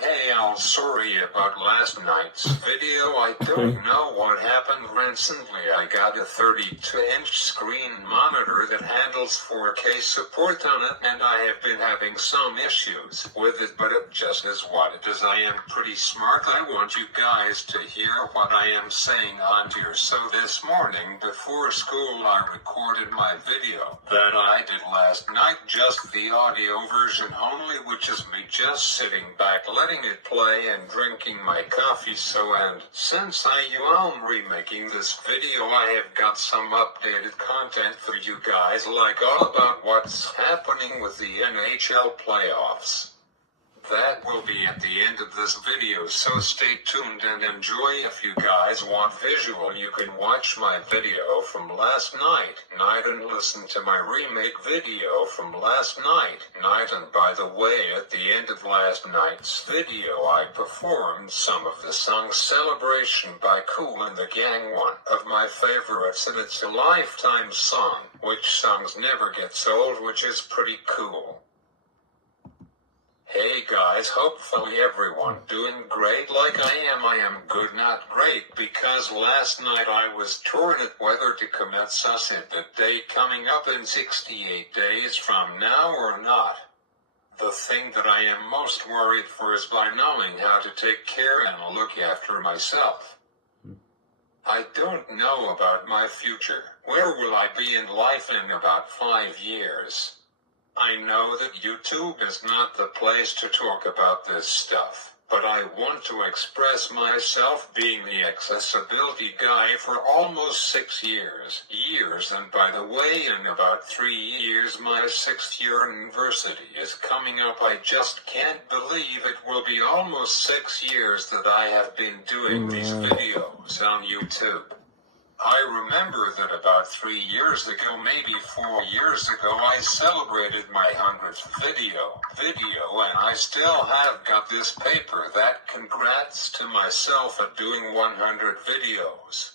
Hey, I'm sorry about last night's video. I don't know what happened recently. I got a 32-inch screen monitor that handles 4K support on it, and I have been having some issues with it, but it just is what it is. I am pretty smart. I want you guys to hear what I am saying on here. So this morning before school I recorded my video that I did last night, just the audio version only, which is me just sitting back letting it play and drinking my coffee. And since I am remaking this video, I have got some updated content for you guys, like all about what's happening with the NHL playoffs. That will be at the end of this video, so stay tuned and enjoy. If you guys want visual, you can watch my video from last night and listen to my remake video from last night. And by the way, at the end of last night's video I performed some of the song Celebration by Kool and the Gang, one of my favorites, and it's a lifetime song, which songs never gets old, which is pretty cool. Hey guys, hopefully everyone doing great like I am. I am good, not great, because last night I was torn at whether to commit suicide the day coming up in 68 days from now or not. The thing that I am most worried for is by knowing how to take care and look after myself. I don't know about my future. Where will I be in life in about 5 years? I know that YouTube is not the place to talk about this stuff, but I want to express myself being the accessibility guy for almost 6 years. And by the way, in about 3 years my 6th year university is coming up. I just can't believe it will be almost 6 years that I have been doing these videos on YouTube. I remember that about 3 years ago, maybe 4 years ago, I celebrated my 100th video, and I still have got this paper that congrats to myself at doing 100 videos,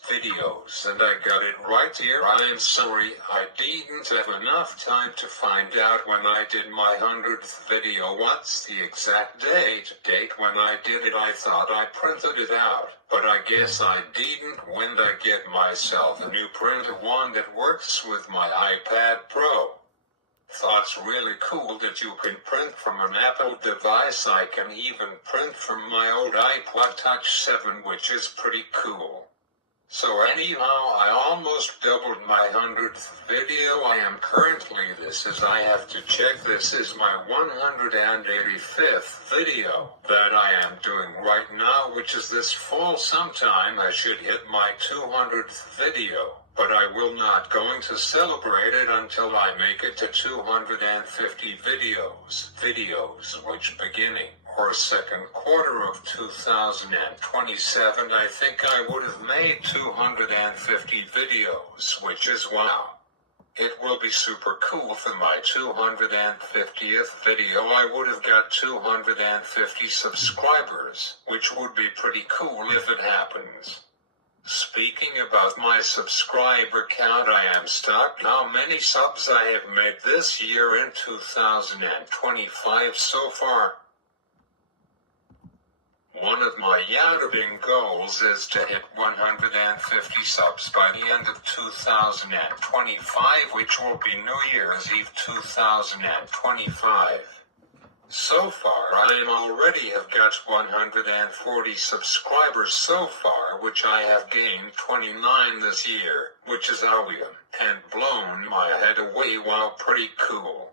and I got it right here. I am sorry, I didn't have enough time to find out when I did my 100th video what's the exact date when I did it. I thought I printed it out, but I guess I didn't. When I get myself a new printer, one that works with my iPad Pro. Thought's really cool that you can print from an Apple device. I can even print from my old iPod Touch 7, which is pretty cool. So anyhow, I almost doubled my 100th video. I am currently, I have to check, this is my 185th video that I am doing right now, which is this fall sometime. I should hit my 200th video, but I will not going to celebrate it until I make it to 250 videos, which beginning or second quarter of 2027, I think I would have made 250 videos, which is wow. It will be super cool. For my 250th video I would have got 250 subscribers, which would be pretty cool if it happens. Speaking about my subscriber count, I am stuck how many subs I have made this year in 2025 so far. One of my YouTubing goals is to hit 150 subs by the end of 2025, which will be New Year's Eve 2025. So far I already have got 140 subscribers so far, which I have gained 29 this year, which is awesome, and blown my head away. Wow, pretty cool.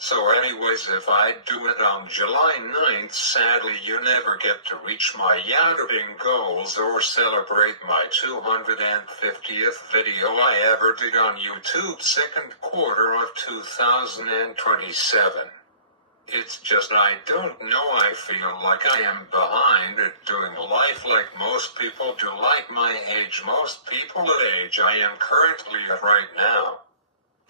So anyways, if I do it on July 9th, sadly you never get to reach my YouTubing goals or celebrate my 250th video I ever did on YouTube, second quarter of 2027. It's just I don't know, I feel like I am behind at doing life like most people do, like my age, most people at age I am currently at right now.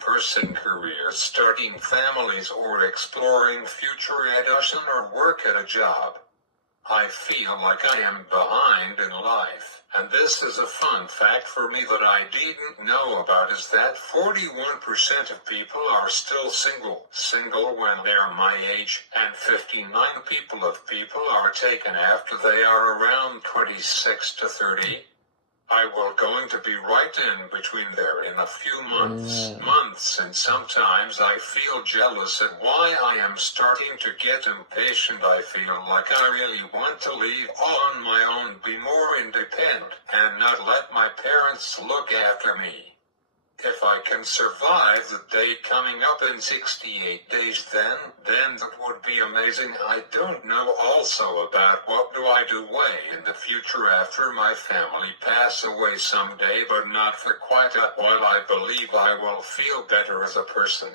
Pursuing careers, starting families, or exploring future education or work at a job. I feel like I am behind in life. And this is a fun fact for me that I didn't know about, is that 41% of people are still single when they're my age, and 59% of people are taken after they are around 26 to 30. I will going to be right in between there in a few months, and sometimes I feel jealous at why I am starting to get impatient. I feel like I really want to leave on my own, be more independent, and not let my parents look after me. If I can survive the day coming up in 68 days, then that would be amazing. I don't know also about what do I do way in the future after my family pass away someday, but not for quite a while. I believe I will feel better as a person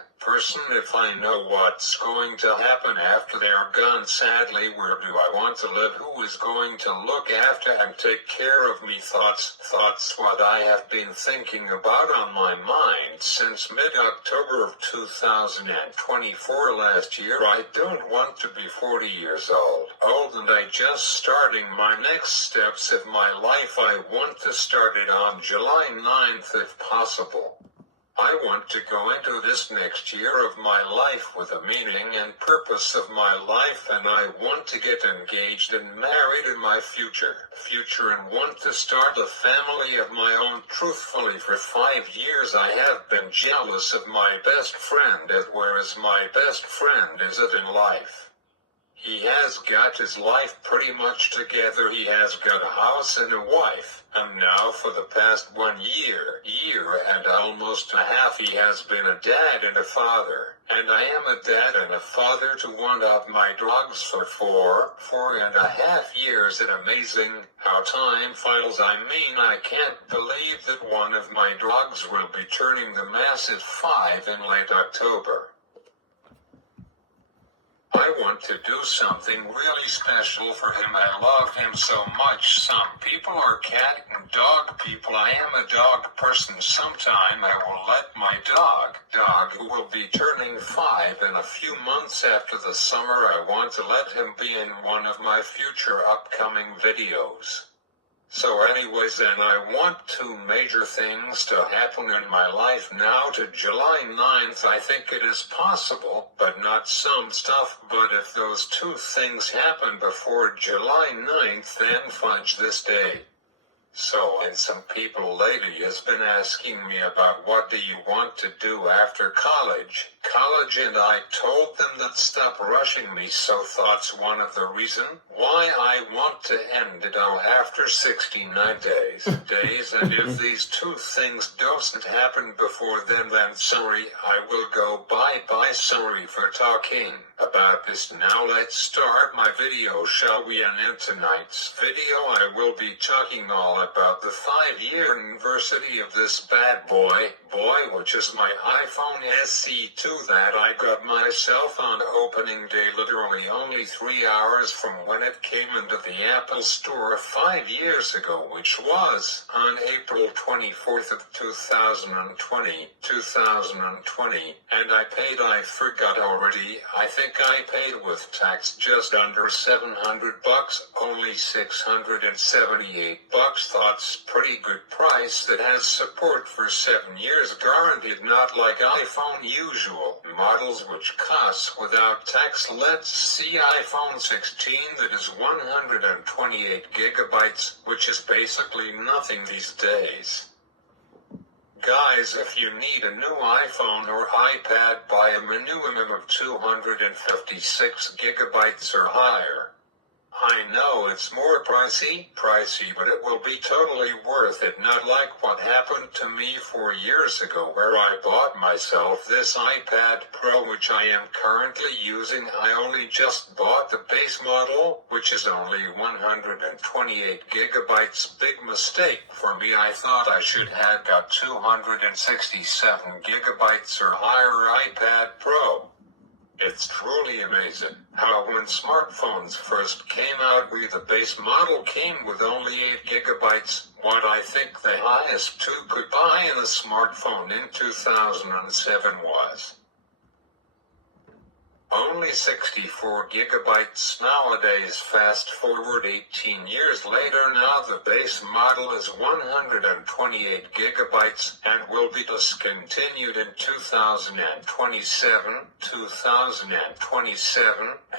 if I know what's going to happen after they're gone. Sadly, where do I want to live? Who is going to look after and take care of me? Thoughts what I have been thinking about on my mind since mid-October of 2024 last year. I don't want to be 40 years old, and I just starting my next steps of my life. I want to start it on July 9th if possible. I want to go into this next year of my life with a meaning and purpose of my life, and I want to get engaged and married in my future and want to start a family of my own. Truthfully, for 5 years I have been jealous of my best friend, whereas my best friend is it in life. He has got his life pretty much together. He has got a house and a wife, and now for the past 1 year and almost a half, he has been a dad and a father. And I am a dad and a father to one of my dogs for four and a half years. It's amazing how time flies. I can't believe that one of my dogs will be turning the massive 5 in late October. I want to do something really special for him. I love him so much. Some people are cat and dog people. I am a dog person. Sometime I will let my dog, who will be turning 5 in a few months after the summer, I want to let him be in one of my future upcoming videos. So anyways, then I want 2 major things to happen in my life now to July 9th. I think it is possible, but not some stuff. But if those 2 things happen before July 9th, then fudge this day. So, and some lady has been asking me about what do you want to do after college, and I told them that stop rushing me. So thoughts one of the reason why I want to end it all after 69 days, and if these 2 things don't happen before then sorry, I will go bye. Sorry for talking about this. Now let's start my video, shall we? And in tonight's video I will be talking all about the 5-year anniversary of this bad boy, which is my iPhone SE2 that I got myself on opening day, literally only 3 hours from when it came into the Apple Store 5 years ago, which was on April 24th of 2020, and I forgot already, I think I paid with tax just under $700, only $678. Thoughts pretty good price that has support for 7 years guaranteed, not like iPhone usual models which costs without tax. Let's see iPhone 16 that is 128 gigabytes, which is basically nothing these days. Guys, if you need a new iPhone or iPad, buy a minimum of 256 gigabytes or higher. I know it's more pricey, but it will be totally worth it. Not like what happened to me 4 years ago, where I bought myself this iPad Pro, which I am currently using. I only just bought the base model, which is only 128 gigabytes. Big mistake for me. I thought I should have got 267 gigabytes or higher iPad Pro. It's truly amazing how when smartphones first came out, the base model came with only 8 gigabytes, what I think the highest you could buy in a smartphone in 2007 was. Only 64 gigabytes nowadays. Fast forward 18 years later, now the base model is 128 gigabytes and will be discontinued in 2027,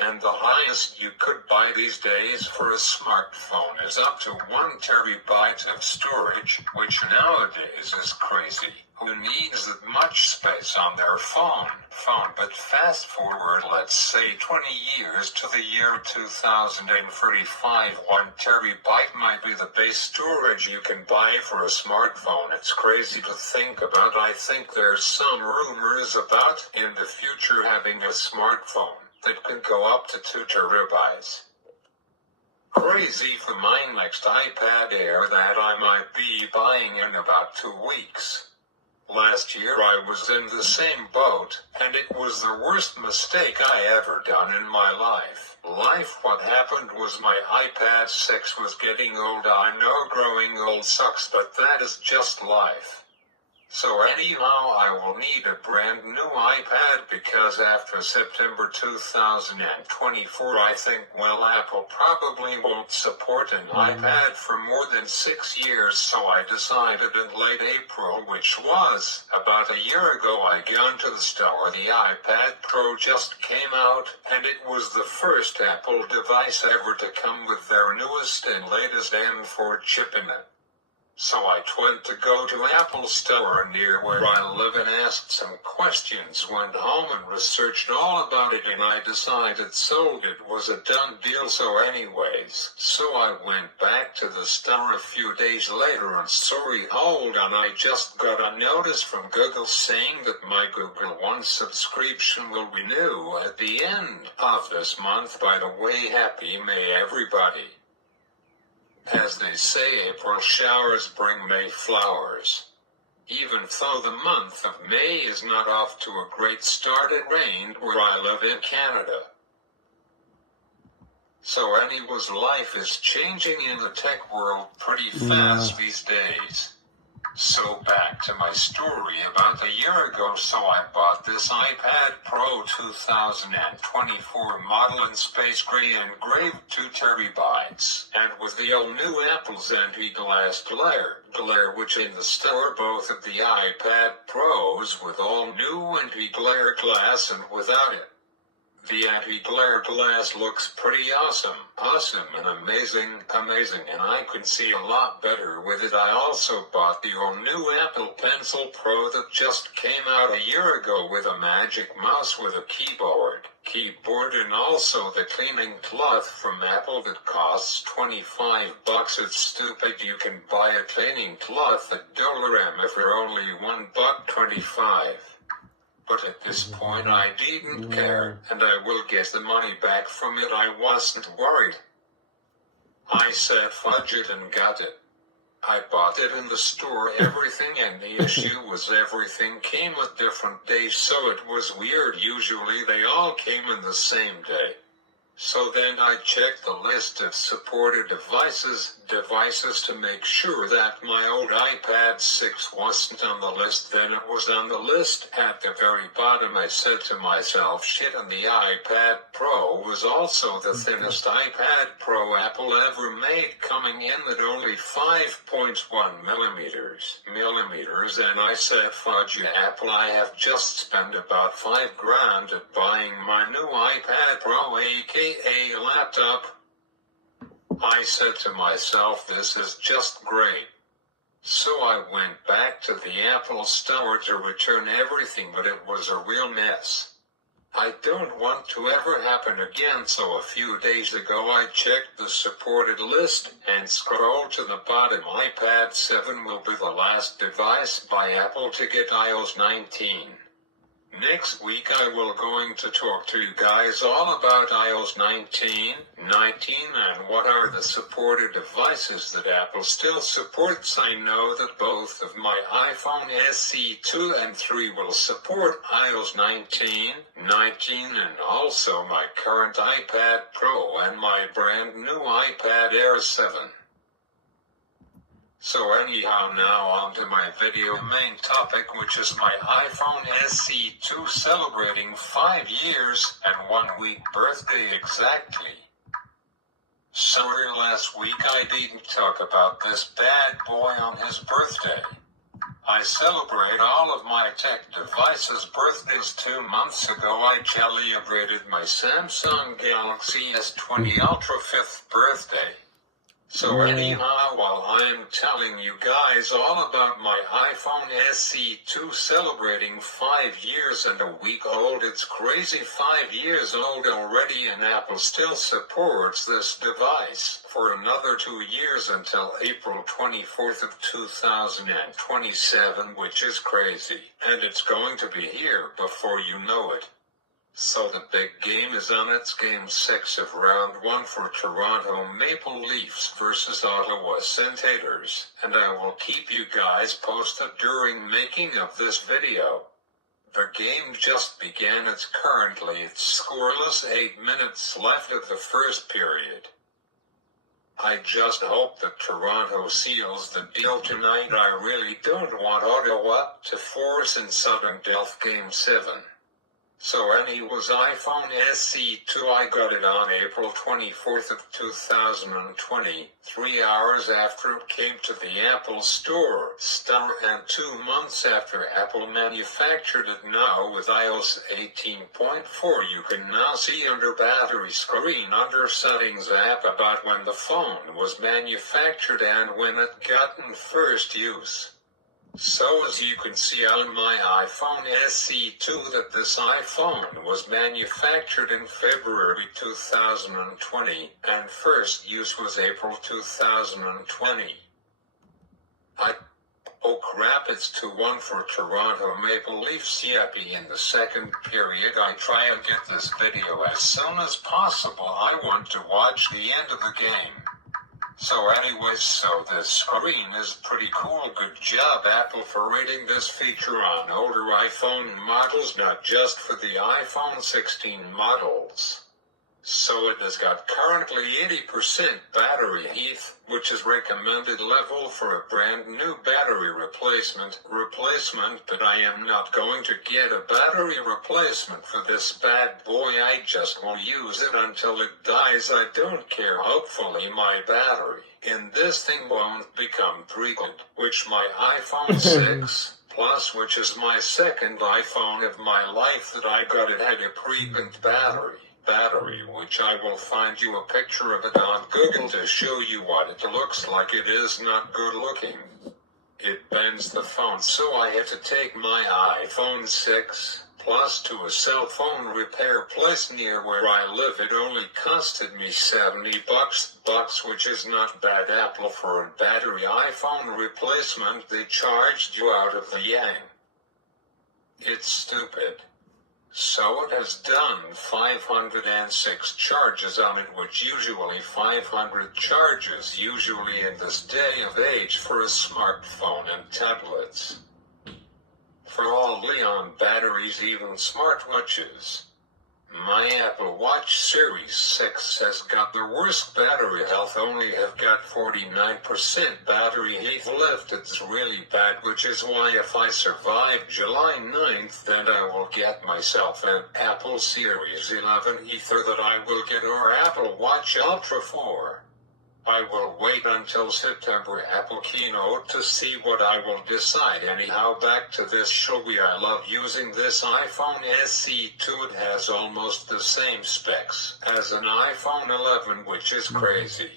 and the highest you could buy these days for a smartphone is up to 1 terabyte of storage, which nowadays is crazy. Who needs that much space on their phone? But fast forward, let's say 20 years to the year 2035, 1 terabyte might be the base storage you can buy for a smartphone. It's crazy to think about. I think there's some rumors about in the future having a smartphone that can go up to 2 terabytes. Crazy for my next iPad Air that I might be buying in about 2 weeks. Last year I was in the same boat, and it was the worst mistake I ever done in my life. What happened was my iPad 6 was getting old. I know growing old sucks, but that is just life. So anyhow, I will need a brand new iPad because after September 2024, I think, Apple probably won't support an iPad for more than 6 years. So I decided in late April, which was about a year ago, I got to the store. The iPad Pro just came out, and it was the first Apple device ever to come with their newest and latest M4 chip in it. So I went to go to Apple Store near where I live and asked some questions, went home and researched all about it, and I decided sold. It was a done deal. So anyways, I went back to the store a few days later and sorry, hold on, I just got a notice from Google saying that my Google One subscription will renew at the end of this month. By the way, happy May everybody. As they say, April showers bring May flowers. Even though the month of May is not off to a great start, it rained where I live in Canada. So anyways, life is changing in the tech world pretty fast these days. So back to my story. About a year ago, I bought this iPad Pro 2024 model in space gray engraved 2 terabytes, and with the all new Apple's anti-glass glare, which in the store both of the iPad Pros with all new anti-glare glass and without it. The anti-glare glass looks pretty awesome and amazing, and I can see a lot better with it. I also bought the all new Apple Pencil Pro that just came out a year ago with a magic mouse with a keyboard, and also the cleaning cloth from Apple that costs $25. It's stupid you can buy a cleaning cloth at Dollarama for only $1.25. But at this point I didn't care, and I will get the money back from it. I wasn't worried. I said fudge it and got it. I bought it in the store, everything, and the issue was everything came at different days, so it was weird. Usually they all came in the same day. So then I checked the list of supported devices to make sure that my old iPad 6 wasn't on the list. Then it was on the list at the very bottom. I said to myself, shit, and the iPad Pro was also the thinnest iPad Pro Apple ever made, coming in at only 5.1 millimeters, and I said, fudge you, Apple, I have just spent about $5,000 at buying my new iPad Pro, aka laptop. I said to myself, this is just great. So I went back to the Apple Store to return everything, but it was a real mess. I don't want to ever happen again, so a few days ago I checked the supported list and scrolled to the bottom. iPad 7 will be the last device by Apple to get iOS 19. Next week I will going to talk to you guys all about iOS 19, and what are the supported devices that Apple still supports. I know that both of my iPhone SE 2 and 3 will support iOS 19, and also my current iPad Pro and my brand new iPad Air 7. So anyhow, now on to my video main topic, which is my iPhone SE2 celebrating 5 years and 1 week birthday exactly. Sorry, last week I didn't talk about this bad boy on his birthday. I celebrate all of my tech devices' birthdays 2 months ago. I celebrated my Samsung Galaxy S20 Ultra 5th birthday. So anyhow, while I'm telling you guys all about my iPhone SE2 celebrating 5 years and a week old, it's crazy, 5 years old already, and Apple still supports this device for another 2 years until April 24th of 2027, which is crazy, and it's going to be here before you know it. So the big game is on. It's Game 6 of Round 1 for Toronto Maple Leafs versus Ottawa Senators, and I will keep you guys posted during making of this video. The game just began. It's scoreless, 8 minutes left of the first period. I just hope that Toronto seals the deal tonight. I really don't want Ottawa to force in sudden death Game 7. So anyways, iPhone SE2, I got it on April 24th of 2020, 3 hours after it came to the Apple Store, and 2 months after Apple manufactured it. Now with iOS 18.4, you can now see under battery screen under settings app about when the phone was manufactured and when it got in first use. So as you can see on my iPhone SE2 that this iPhone was manufactured in February 2020 and first use was April 2020. Oh crap, it's 2-1 for Toronto Maple Leafs. Yappy in the second period. I try and get this video as soon as possible. I want to watch the end of the game. So anyways, so this screen is pretty cool. Good job Apple for rating this feature on older iPhone models, not just for the iPhone 16 models. So it has got currently 80% battery health, which is recommended level for a brand new battery replacement, but I am not going to get a battery replacement for this bad boy. I just will use it until it dies. I don't care. Hopefully my battery in this thing won't become pregnant, which my iPhone 6 Plus, which is my second iPhone of my life that I got, it had a pregnant battery, which I will find you a picture of it on Google to show you what it looks like. It is not good looking. It bends the phone, so I had to take my iPhone 6 Plus to a cell phone repair place near where I live. It only costed me $70, which is not bad. Apple, for a battery iPhone replacement, they charged you out of the yang. It's stupid. So it has done 506 charges on it, which usually 500 charges usually in this day of age for a smartphone and tablets. For all Leon batteries, even smartwatches. My Apple Watch Series 6 has got the worst battery health, only have got 49% battery health left. It's really bad, which is why if I survive July 9th, then I will get myself an Apple Series 11 Ether that I will get, or Apple Watch Ultra 4. I will wait until September Apple keynote to see what I will decide. Anyhow, back to this show. I love using this iPhone SE2. It has almost the same specs as an iPhone 11, which is crazy.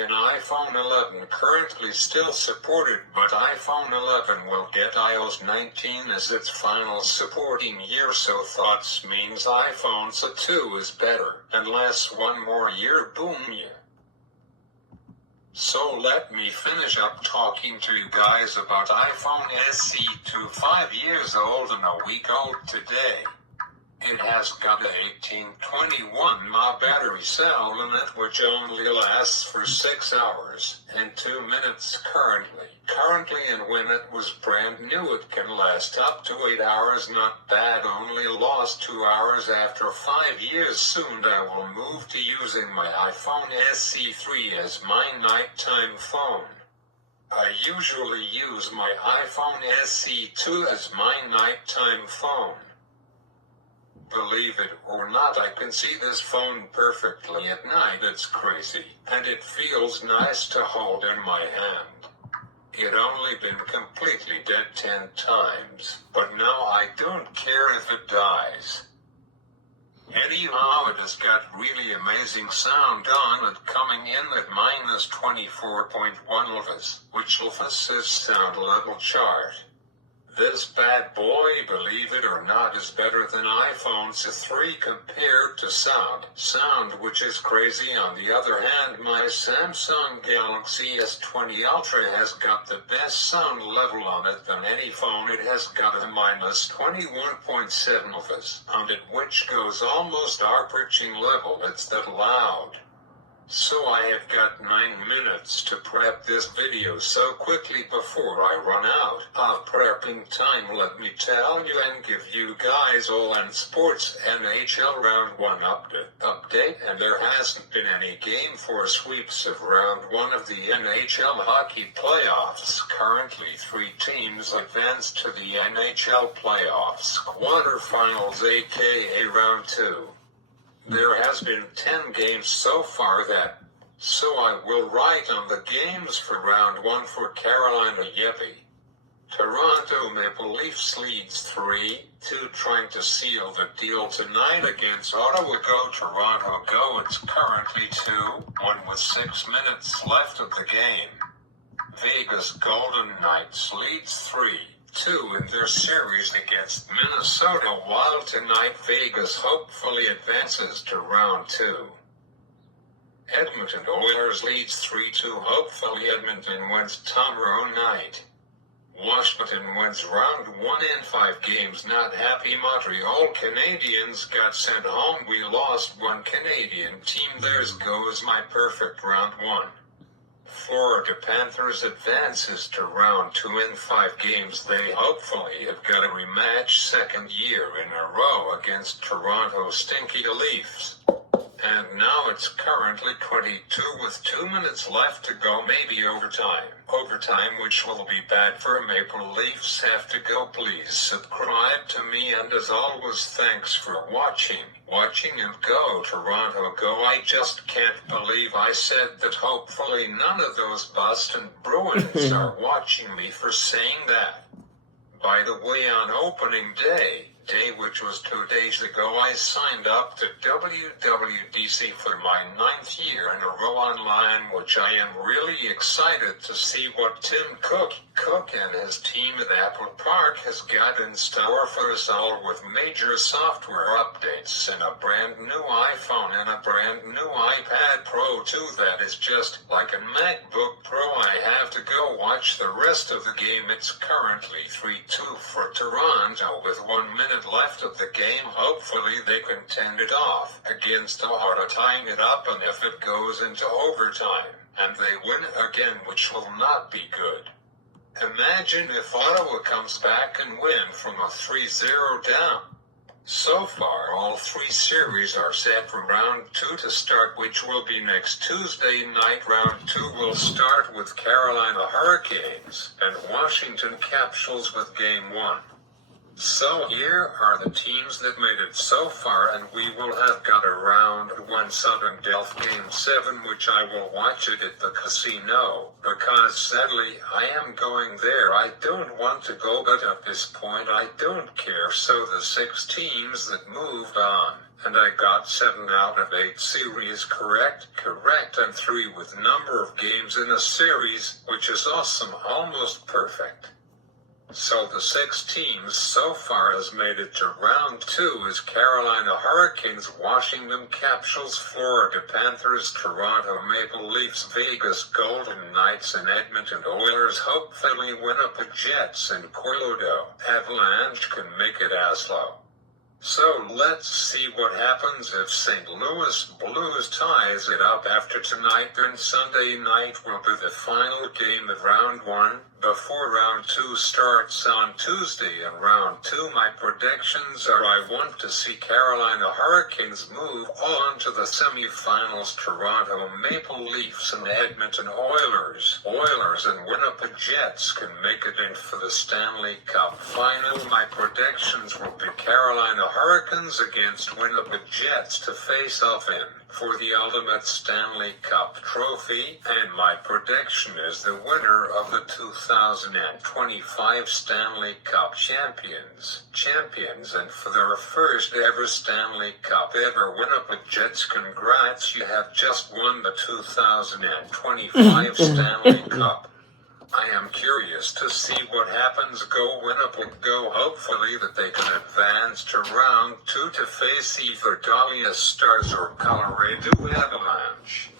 An iPhone 11 currently still supported, but iPhone 11 will get iOS 19 as its final supporting year, so thoughts means iPhone 2 is better and lasts 1 more year. Boom, yeah. So let me finish up talking to you guys about iPhone SE2, 5 years old and a week old today. It has got a 1821 mAh battery cell in it, which only lasts for 6 hours and 2 minutes currently, and when it was brand new it can last up to 8 hours. Not bad. Only lost 2 hours after 5 years. Soon I will move to using my iPhone SE3 as my nighttime phone. I usually use my iPhone SE2 as my nighttime phone. Believe it or not, I can see this phone perfectly at night. It's crazy, and it feels nice to hold in my hand. It only been completely dead 10 times, but now I don't care if it dies. Anyhow, it has got really amazing sound on it, coming in at minus 24.1 levels, which is sound level chart. This bad boy, believe it or not, is better than iPhone's 3 compared to sound, which is crazy. On the other hand, my Samsung Galaxy S20 Ultra has got the best sound level on it than any phone. It has got a minus 21.7 levels on it, which goes almost arpeggiating level. It's that loud. So I have got 9 minutes to prep this video so quickly before I run out of prepping time. Let me tell you and give you guys all an sports NHL round 1 update, and there hasn't been any game 4 sweeps of round 1 of the NHL hockey playoffs. Currently 3 teams advanced to the NHL playoffs quarterfinals, aka round 2. There has been 10 games so far so I will write on the games for round 1 for Carolina. Yeppy. Toronto Maple Leafs leads 3-2, trying to seal the deal tonight against Ottawa. Go Toronto go. It's currently 2-1 with 6 minutes left of the game. Vegas Golden Knights leads 3-2 in their series against Minnesota, while tonight Vegas hopefully advances to round 2. Edmonton Oilers leads 3-2. Hopefully Edmonton wins tomorrow night. Washington wins round 1 in 5 games. Not happy Montreal Canadiens got sent home. We lost 1 Canadian team. There goes my perfect round 1. Florida Panthers advances to round 2 in 5 games. They hopefully have got a rematch, second year in a row against Toronto Stinky Leafs. And now it's currently 22 with 2 minutes left to go, maybe overtime, which will be bad for Maple Leafs. Have to go. Please subscribe to me, and as always, thanks for watching and go Toronto go. I just can't believe I said that. Hopefully none of those Boston Bruins are watching me for saying that. By the way, on opening day, which was 2 days ago, I signed up to WWDC for my 9th year in a row online, which I am really excited to see what Tim Cook and his team at Apple Park has got in store for us all, with major software updates and a brand new iPhone and a brand new iPad Pro too. That is just like a MacBook Pro. I have to go watch the rest of the game. It's currently 3-2 for Toronto with 1 minute left of the game. Hopefully they can end it off against Ottawa, tying it up, and if it goes into overtime and they win again, which will not be good. Imagine if Ottawa comes back and win from a 3-0 down. So far, all 3 series are set for round 2 to start, which will be next Tuesday night. Round 2 will start with Carolina Hurricanes and Washington Capitals with game 1. So here are the teams that made it so far, and we will have got a round 1 Southern Delft game 7, which I will watch it at the casino, because sadly I am going there. I don't want to go, but at this point I don't care. So the 6 teams that moved on, and I got 7 out of 8 series correct, and 3 with number of games in a series, which is awesome, almost perfect. So the 6 teams so far has made it to round 2 is Carolina Hurricanes, Washington Capitals, Florida Panthers, Toronto Maple Leafs, Vegas Golden Knights, and Edmonton Oilers. Hopefully Winnipeg Jets and Colorado Avalanche can make it as low. So let's see what happens if St. Louis Blues ties it up after tonight. Then Sunday night will be the final game of round 1 before round 2 starts on Tuesday. In round 2, my predictions are: I want to see Carolina Hurricanes move on to the semifinals, Toronto Maple Leafs and Edmonton Oilers. Oilers and Winnipeg Jets can make it in for the Stanley Cup final. My predictions will be Carolina Hurricanes against Winnipeg Jets to face off in for the ultimate Stanley Cup trophy, and my prediction is the winner of the 2025 Stanley Cup champions, and for their first ever Stanley Cup ever. Winnipeg Jets, congrats, you have just won the 2025 Stanley Cup. I am curious to see what happens. Go Winnipeg, go. Hopefully that they can advance to round 2 to face either Dahlia Stars or Colorado Avalanche.